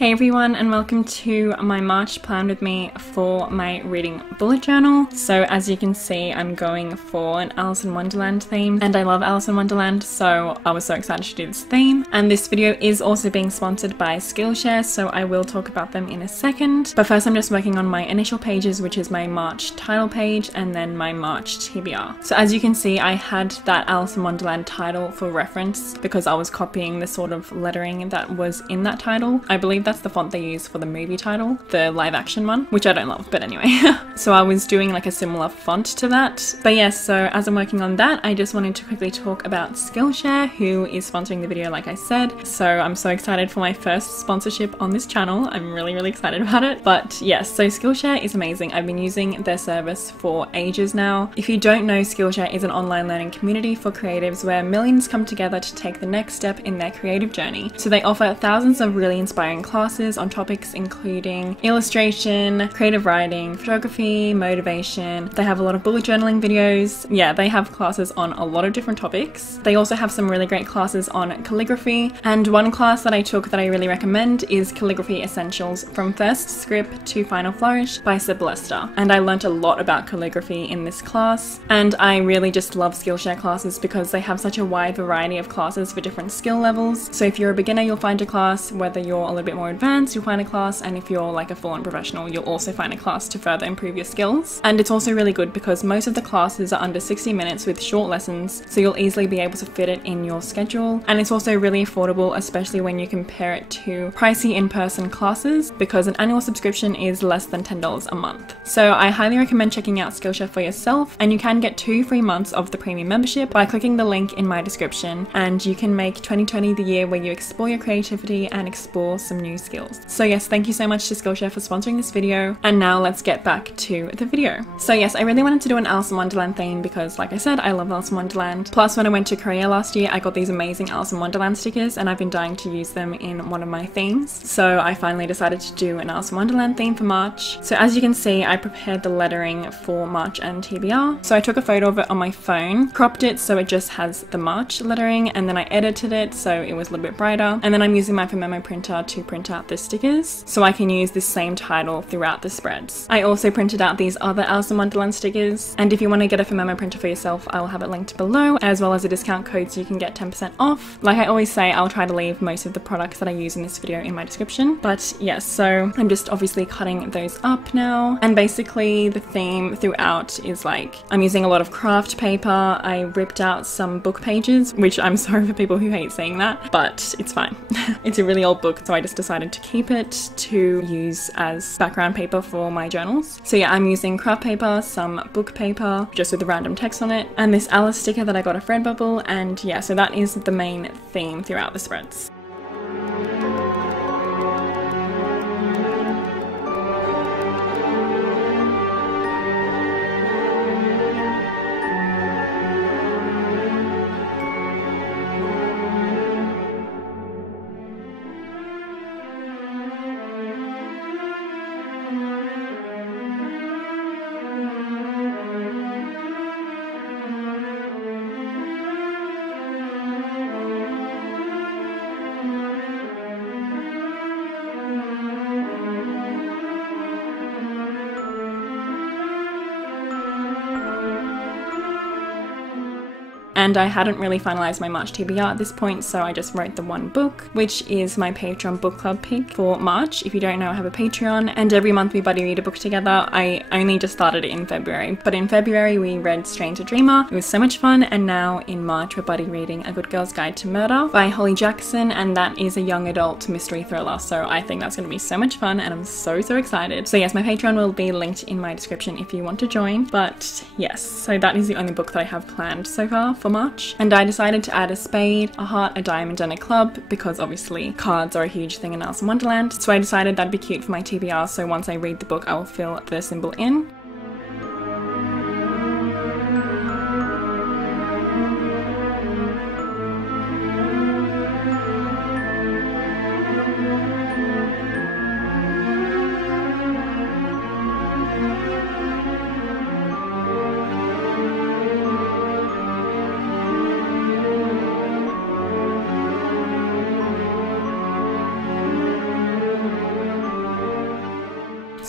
Hey everyone, and welcome to my March plan with me for my reading bullet journal. So as you can see, I'm going for an Alice in Wonderland theme, and I love Alice in Wonderland, so I was so excited to do this theme. And this video is also being sponsored by Skillshare, so I will talk about them in a second. But first I'm just working on my initial pages, which is my March title page and then my March TBR. So as you can see, I had that Alice in Wonderland title for reference because I was copying the sort of lettering that was in that title. I believe that's the font they use for the movie title, the live action one, which I don't love, but anyway. So I was doing like a similar font to that. But yes, so as I'm working on that, I just wanted to quickly talk about Skillshare, who is sponsoring the video like I said. So I'm so excited for my first sponsorship on this channel. I'm really excited about it. But yes, so Skillshare is amazing. I've been using their service for ages now. If you don't know, Skillshare is an online learning community for creatives where millions come together to take the next step in their creative journey. So they offer thousands of really inspiring classes on topics including illustration, creative writing, photography, motivation. They have a lot of bullet journaling videos. Yeah, they have classes on a lot of different topics. They also have some really great classes on calligraphy, and one class that I took that I really recommend is Calligraphy Essentials from First Script to Final Flourish by Lester. And I learnt a lot about calligraphy in this class, and I really just love Skillshare classes because they have such a wide variety of classes for different skill levels. So if you're a beginner, you'll find a class. Whether you're a little bit more advanced, you'll find a class, and if you're like a full-on professional, you'll also find a class to further improve your skills. And it's also really good because most of the classes are under 60 minutes with short lessons, so you'll easily be able to fit it in your schedule. And it's also really affordable, especially when you compare it to pricey in-person classes, because an annual subscription is less than $10 a month. So I highly recommend checking out Skillshare for yourself, and you can get 2 free months of the premium membership by clicking the link in my description, and you can make 2020 the year where you explore your creativity and explore some new skills. So yes, thank you so much to Skillshare for sponsoring this video, and now let's get back to the video. So yes, I really wanted to do an Alice in Wonderland theme because, like I said, I love Alice in Wonderland. Plus, when I went to Korea last year, I got these amazing Alice in Wonderland stickers, and I've been dying to use them in one of my themes. So I finally decided to do an Alice in Wonderland theme for March. So as you can see, I prepared the lettering for March and TBR. So I took a photo of it on my phone, cropped it so it just has the March lettering, and then I edited it so it was a little bit brighter. And then I'm using my memo printer to print out the stickers so I can use this same title throughout the spreads. I also printed out these other Alice in Wonderland stickers, and if you want to get a memo printer for yourself, I will have it linked below, as well as a discount code so you can get 10% off. Like I always say, I'll try to leave most of the products that I use in this video in my description. But yes, so I'm just obviously cutting those up now, and basically the theme throughout is like I'm using a lot of craft paper. I ripped out some book pages, which I'm sorry for people who hate saying that, but it's fine. It's a really old book, so I just decided to keep it to use as background paper for my journals. So yeah, I'm using craft paper, some book paper, just with random text on it, and this Alice sticker that I got a Redbubble, and yeah, so that is the main theme throughout the spreads. And I hadn't really finalized my March TBR at this point, so I just wrote the one book, which is my Patreon book club pick for March. If you don't know, I have a Patreon, and every month we buddy read a book together. I only just started it in February, but in February we read Stranger Dreamer. It was so much fun, and now in March we're buddy reading A Good Girl's Guide to Murder by Holly Jackson, and that is a young adult mystery thriller, so I think that's going to be so much fun, and I'm so excited. So yes, my Patreon will be linked in my description if you want to join. But yes, so that is the only book that I have planned so far for March, and I decided to add a spade, a heart, a diamond, and a club because obviously cards are a huge thing in Alice in Wonderland. So I decided that'd be cute for my TBR, so once I read the book I will fill the symbol in.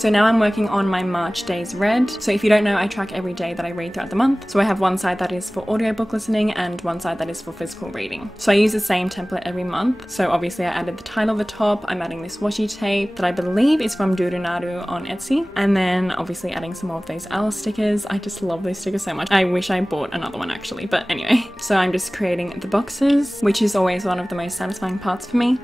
So now I'm working on my March days read. So if you don't know, I track every day that I read throughout the month. So I have one side that is for audiobook listening and one side that is for physical reading. So I use the same template every month. So obviously I added the title at the top. I'm adding this washi tape that I believe is from Durunaru on Etsy. And then obviously adding some more of those owl stickers. I just love those stickers so much. I wish I bought another one actually, but anyway. So I'm just creating the boxes, which is always one of the most satisfying parts for me.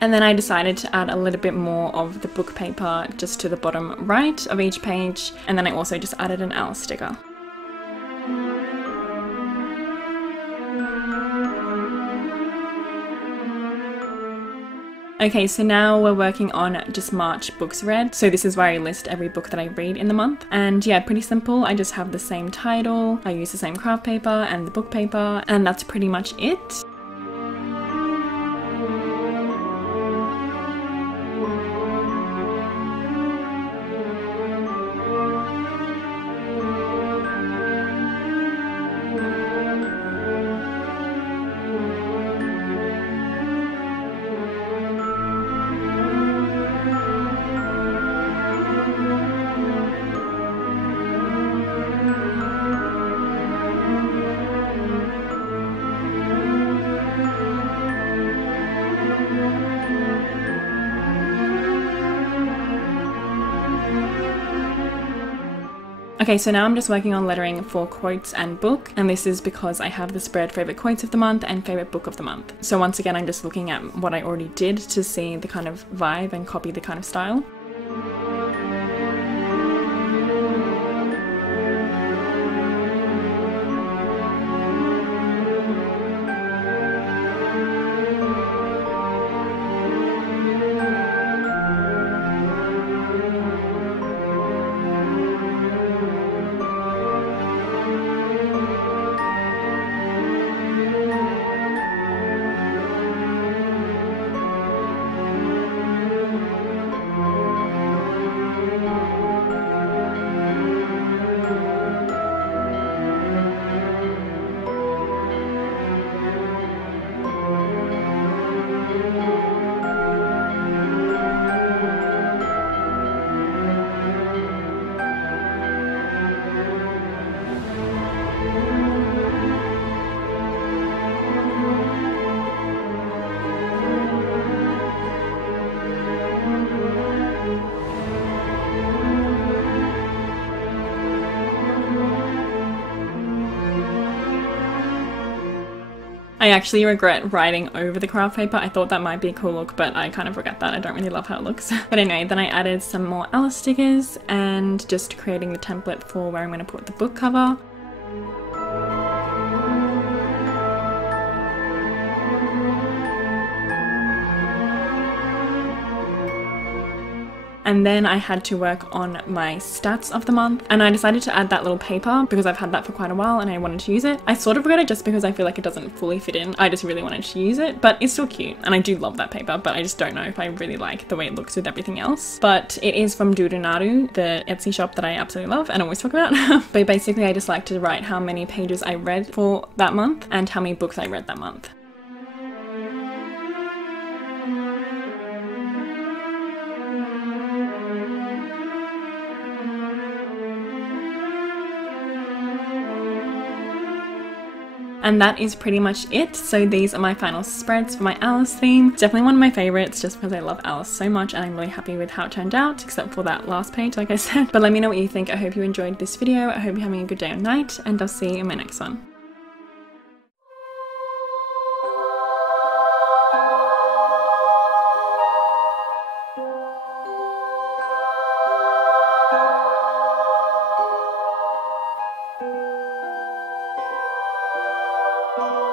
And then I decided to add a little bit more of the book paper just to the bottom right of each page. And then I also just added an owl sticker. Okay, so now we're working on just March books read. So this is where I list every book that I read in the month. And yeah, pretty simple. I just have the same title. I use the same craft paper and the book paper, and that's pretty much it. Okay, so now I'm just working on lettering for quotes and book, and this is because I have the spread favorite quotes of the month and favorite book of the month. So once again, I'm just looking at what I already did to see the kind of vibe and copy the kind of style. I actually regret writing over the craft paper. I thought that might be a cool look, but I kind of regret that. I don't really love how it looks. But anyway, then I added some more owl stickers and just creating the template for where I'm going to put the book cover. and then I had to work on my stats of the month, and I decided to add that little paper because I've had that for quite a while and I wanted to use it. I sort of regret it just because I feel like it doesn't fully fit in. I just really wanted to use it, but it's still cute and I do love that paper, but I just don't know if I really like the way it looks with everything else. But it is from Durunaru, the Etsy shop that I absolutely love and always talk about. But basically I just like to write how many pages I read for that month and how many books I read that month. And that is pretty much it. So these are my final spreads for my Alice theme. Definitely one of my favorites just because I love Alice so much and I'm really happy with how it turned out, except for that last page, like I said. But let me know what you think. I hope you enjoyed this video. I hope you're having a good day or night, and I'll see you in my next one. Bye.